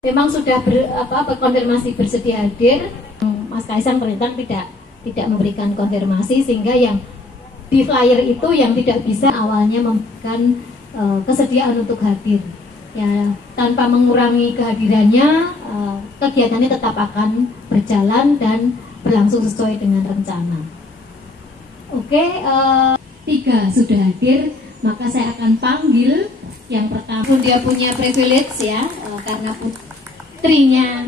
Memang sudah berkonfirmasi bersedia hadir. Mas Kaisang ternyata tidak memberikan konfirmasi, sehingga yang di flyer itu yang tidak bisa awalnya memberikan kesediaan untuk hadir. Ya, tanpa mengurangi kehadirannya, kegiatannya tetap akan berjalan dan berlangsung sesuai dengan rencana. Oke, 3 sudah hadir, maka saya akan panggil yang pertama. Dia punya privilege ya, karena putrinya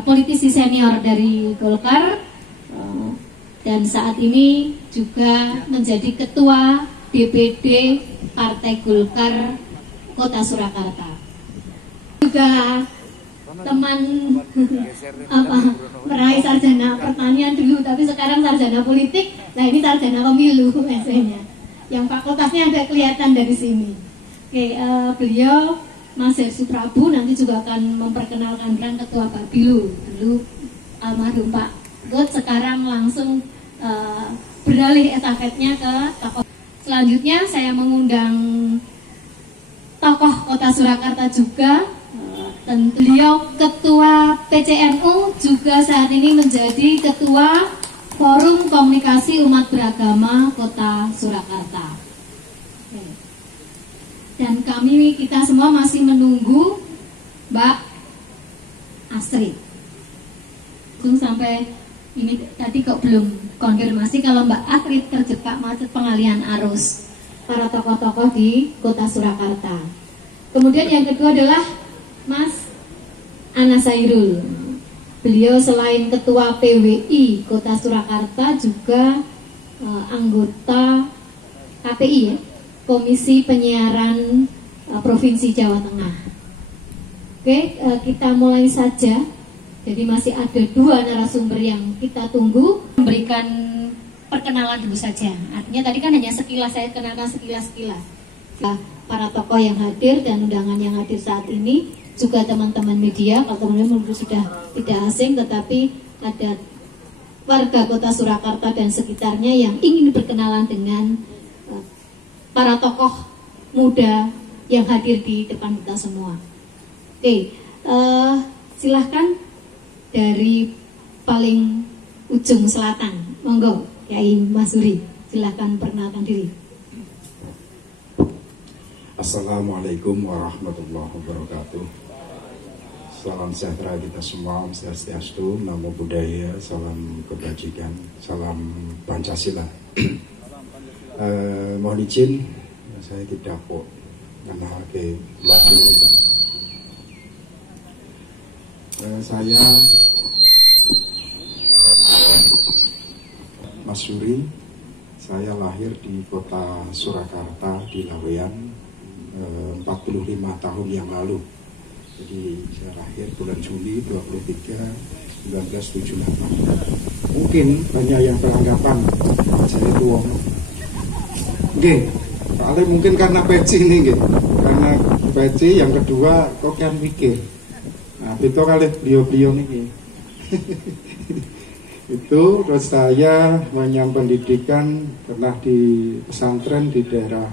politisi senior dari Golkar, dan saat ini juga menjadi ketua DPD Partai Golkar Kota Surakarta. Juga teman meraih sarjana pertanian dulu, tapi sekarang sarjana politik. Nah, ini sarjana pemilu biasanya. Yang fakultasnya ada kelihatan dari sini. Oke, beliau Mas Hersu Prabu nanti juga akan memperkenalkan peran Ketua Bapilu. Dulu almarhum Pak Gut, sekarang langsung beralih estafetnya ke tokoh. Selanjutnya saya mengundang tokoh Kota Surakarta juga. Tentu beliau Ketua PCNU, juga saat ini menjadi Ketua Forum Komunikasi Umat Beragama Kota Surakarta. Dan kita semua masih menunggu Mbak Astrid. Sampai ini tadi kok belum konfirmasi kalau Mbak Astrid terjebak macet pengalihan arus. Para tokoh-tokoh di Kota Surakarta. Kemudian yang kedua adalah Mas Anas Hairul. Beliau selain Ketua PWI Kota Surakarta juga anggota KPI ya, Komisi Penyiaran Provinsi Jawa Tengah. Oke, kita mulai saja. Jadi masih ada 2 narasumber yang kita tunggu. Memberikan perkenalan dulu saja. Artinya tadi kan hanya sekilas, saya kenalkan sekilas-sekilas. Para tokoh yang hadir dan undangan yang hadir saat ini, juga teman-teman media. Kalau teman-teman sudah tidak asing, tetapi ada warga Kota Surakarta dan sekitarnya yang ingin berkenalan dengan para tokoh muda yang hadir di depan kita semua. Oke, silahkan dari paling ujung selatan, monggo Kiai Masuri, silahkan perkenalkan diri. Assalamualaikum warahmatullahi wabarakatuh. Salam sejahtera kita semua, Om Swastiastu, Namo Buddhaya, salam kebajikan, salam Pancasila. Mohon izin, saya tidak kok kenal ke belakang. Saya Mas Suri, saya lahir di Kota Surakarta di Laweyan 45 tahun yang lalu. Jadi saya lahir bulan Juli 23 1978. Mungkin banyak yang beranggapan saya itu wong. Oke, paling mungkin karena peci ini, karena peci. Yang kedua kok kan mikir. Nah, itu kali beliau-beliau ini. Itu terus saya menyambung pendidikan pernah di pesantren di daerah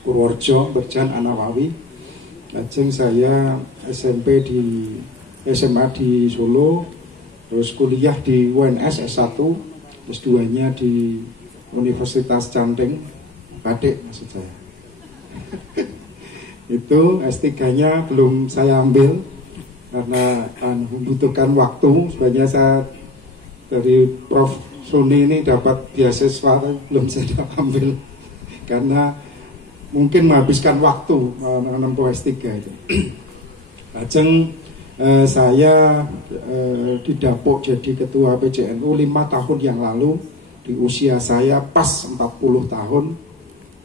Purworejo, Berjan, Anawawi. Lajeng saya SMA di Solo, terus kuliah di UNS S1, S2-nya di Universitas Canteng, Badik maksud saya. Itu S3-nya belum saya ambil karena membutuhkan waktu. Sebenarnya saya dari Prof. Suni ini dapat beasiswa, belum saya ambil karena mungkin menghabiskan waktu menempuh S3 itu. Lajeng saya didapuk jadi ketua PCNU 5 tahun yang lalu, di usia saya pas 40 tahun,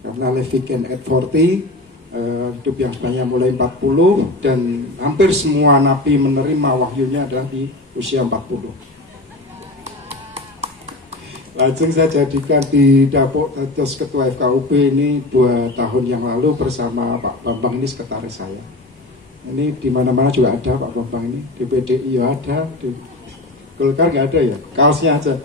karena living at 40, hidup yang sebenarnya mulai 40, dan hampir semua nabi menerima wahyunya adalah di usia 40. Lajeng saya jadikan didapuk terus ketua FKUB ini 2 tahun yang lalu bersama Pak Bambang, ini sekretaris saya. Ini di mana-mana juga ada Pak Bambang ini, di PDI ya ada, di Golkar nggak ada ya, kaosnya aja.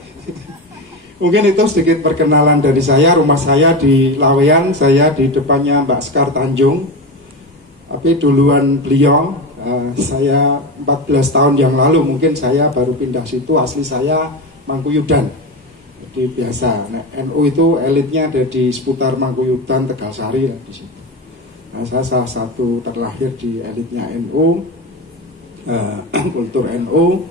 Mungkin itu sedikit perkenalan dari saya. Rumah saya di Laweyan, saya di depannya Mbak Sekar Tanjung. Tapi duluan beliau, saya 14 tahun yang lalu mungkin saya baru pindah situ, asli saya Mangkuyudan. Jadi biasa, nah, NU itu elitnya ada di seputar Mangkuyudan, Tegalsari ya di situ. Nah, saya salah satu terlahir di elitnya NU, kultur NU,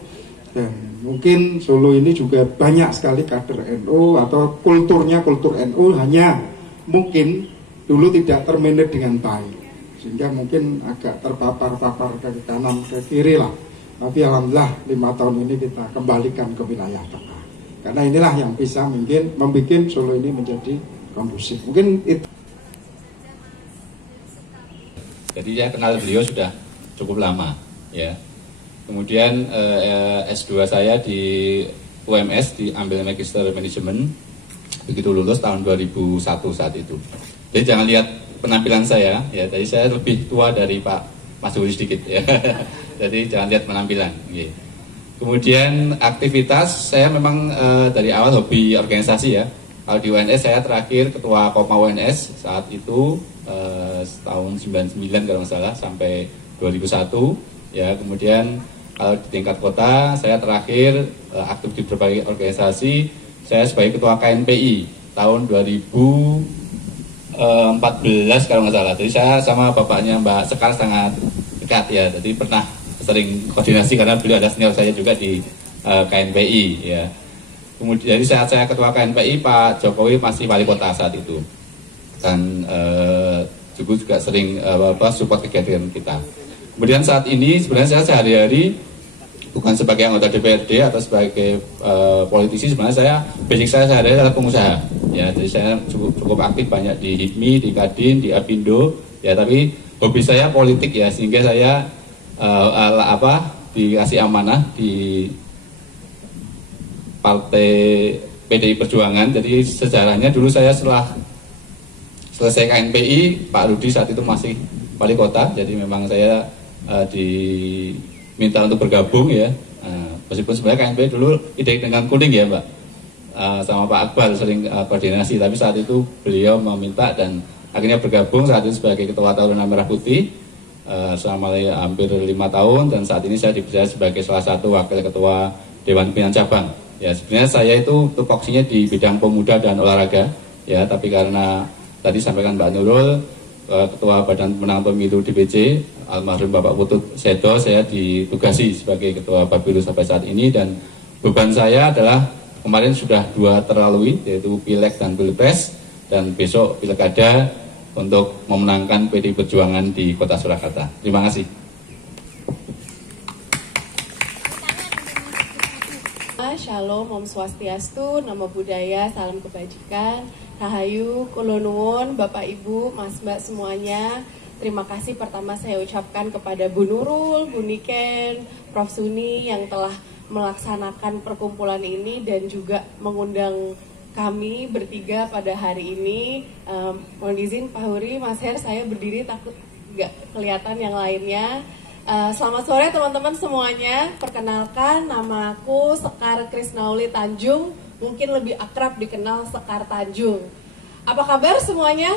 dan mungkin Solo ini juga banyak sekali kader NU atau kulturnya kultur NU, hanya mungkin dulu tidak termanage dengan baik, sehingga mungkin agak terpapar-papar ke kanan ke kiri lah. Tapi alhamdulillah 5 tahun ini kita kembalikan ke wilayah tengah, karena inilah yang bisa mungkin membuat Solo ini menjadi kondusif. Mungkin itu. Jadi saya kenal beliau sudah cukup lama, ya. Kemudian S2 saya di UMS, diambil Magister Management, begitu lulus tahun 2001 saat itu. Jadi jangan lihat penampilan saya, ya. Tadi saya lebih tua dari Pak Mas Duri sedikit, ya. Jadi jangan lihat penampilan. Ya. Kemudian aktivitas saya memang dari awal hobi organisasi, ya. Kalau di UNS saya terakhir ketua Kopma UNS saat itu tahun 99 kalau nggak salah sampai 2001, ya. Kemudian kalau di tingkat kota saya terakhir aktif di berbagai organisasi. Saya sebagai ketua KNPI tahun 2014 kalau nggak salah. Jadi saya sama bapaknya Mbak Sekar sangat dekat, ya. Jadi pernah sering koordinasi karena beliau ada senior saya juga di KNPI, ya. Kemudian jadi saat saya ketua KNPI, Pak Jokowi masih wali kota saat itu, dan juga sering support kegiatan kita. Kemudian saat ini sebenarnya saya sehari-hari bukan sebagai anggota DPRD atau sebagai politisi, sebenarnya saya basic saya sehari-hari adalah pengusaha, ya. Jadi saya cukup aktif banyak di HIPMI, di Kadin, di Apindo, ya. Tapi hobi saya politik, ya, sehingga saya dikasih amanah di Partai PDI Perjuangan. Jadi sejarahnya dulu saya setelah selesai KNPI, Pak Rudi saat itu masih wali kota, jadi memang saya diminta untuk bergabung, ya. Meskipun sebenarnya KNPI dulu identik dengan kuning, ya, Mbak, sama Pak Akbar sering koordinasi, tapi saat itu beliau meminta dan akhirnya bergabung saat itu sebagai ketua Taruna Merah Putih selama hampir 5 tahun, dan saat ini saya dipercaya sebagai salah satu wakil ketua Dewan Pimpinan Cabang. Ya, sebenarnya saya itu tupoksinya di bidang pemuda dan olahraga, ya, tapi karena tadi sampaikan Mbak Nurul, Ketua Badan Pemenangan Pemilu DPC, almarhum Bapak Putut Sedo, saya ditugasi sebagai Ketua Bapilu sampai saat ini, dan beban saya adalah kemarin sudah 2 terlalui, yaitu Pileg dan Pilpres, dan besok Pilkada untuk memenangkan PDI Perjuangan di Kota Surakarta. Terima kasih. Shalom, Om Swastiastu, Namo Buddhaya, Salam Kebajikan, Rahayu, Kula Nuwun, Bapak Ibu, Mas Mbak semuanya. Terima kasih pertama saya ucapkan kepada Bu Nurul, Bu Niken, Prof Suni yang telah melaksanakan perkumpulan ini dan juga mengundang kami bertiga pada hari ini. Mohon izin Pak Huri, Mas Her, saya berdiri takut nggak kelihatan yang lainnya. Selamat sore teman-teman semuanya. Perkenalkan, nama aku Sekar Krisnauli Tanjung, mungkin lebih akrab dikenal Sekar Tanjung. Apa kabar semuanya?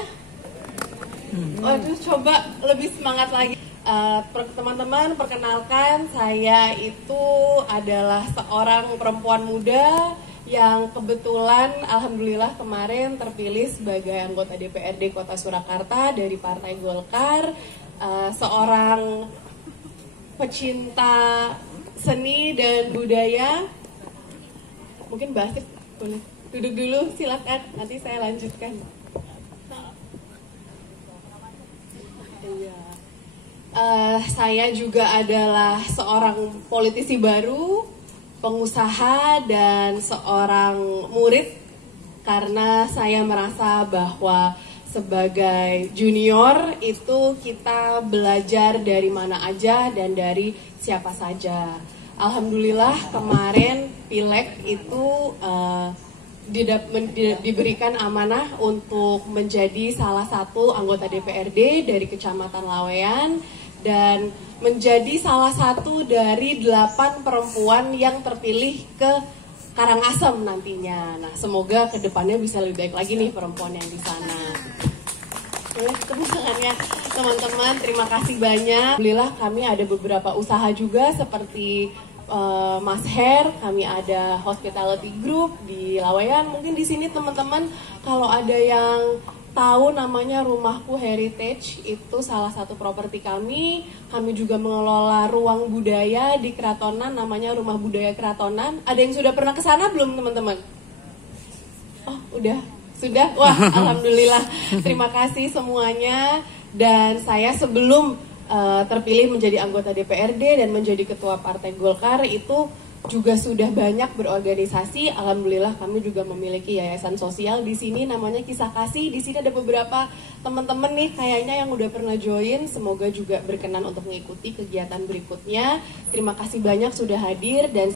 Waduh, coba lebih semangat lagi. Teman-teman, perkenalkan, saya itu adalah seorang perempuan muda yang kebetulan alhamdulillah kemarin terpilih sebagai anggota DPRD Kota Surakarta dari Partai Golkar. Seorang pecinta seni dan budaya. Mungkin Mbak Asif boleh duduk dulu, silakan, nanti saya lanjutkan. Saya juga adalah seorang politisi baru, pengusaha, dan seorang murid, karena saya merasa bahwa sebagai junior itu kita belajar dari mana aja dan dari siapa saja. Alhamdulillah kemarin Pileg itu diberikan amanah untuk menjadi salah satu anggota DPRD dari Kecamatan Laweyan dan menjadi salah satu dari 8 perempuan yang terpilih ke Karangasem nantinya. Nah, semoga kedepannya bisa lebih baik lagi nih perempuan yang di sana. Boleh tepuk tangannya. teman-teman, terima kasih banyak. Alhamdulillah kami ada beberapa usaha juga seperti Mas Her, kami ada hospitality group di Laweyan. Mungkin di sini teman-teman kalau ada yang tahu namanya Rumahku Heritage, itu salah satu properti kami. Kami juga mengelola ruang budaya di Keratonan, namanya Rumah Budaya Keratonan. Ada yang sudah pernah ke sana belum teman-teman? Oh, sudah? Wah, alhamdulillah. Terima kasih semuanya. Dan saya sebelum terpilih menjadi anggota DPRD dan menjadi ketua Partai Golkar itu juga sudah banyak berorganisasi. Alhamdulillah kami juga memiliki yayasan sosial di sini namanya Kisah Kasih. Di sini ada beberapa teman-teman nih kayaknya yang udah pernah join. Semoga juga berkenan untuk mengikuti kegiatan berikutnya. Terima kasih banyak sudah hadir dan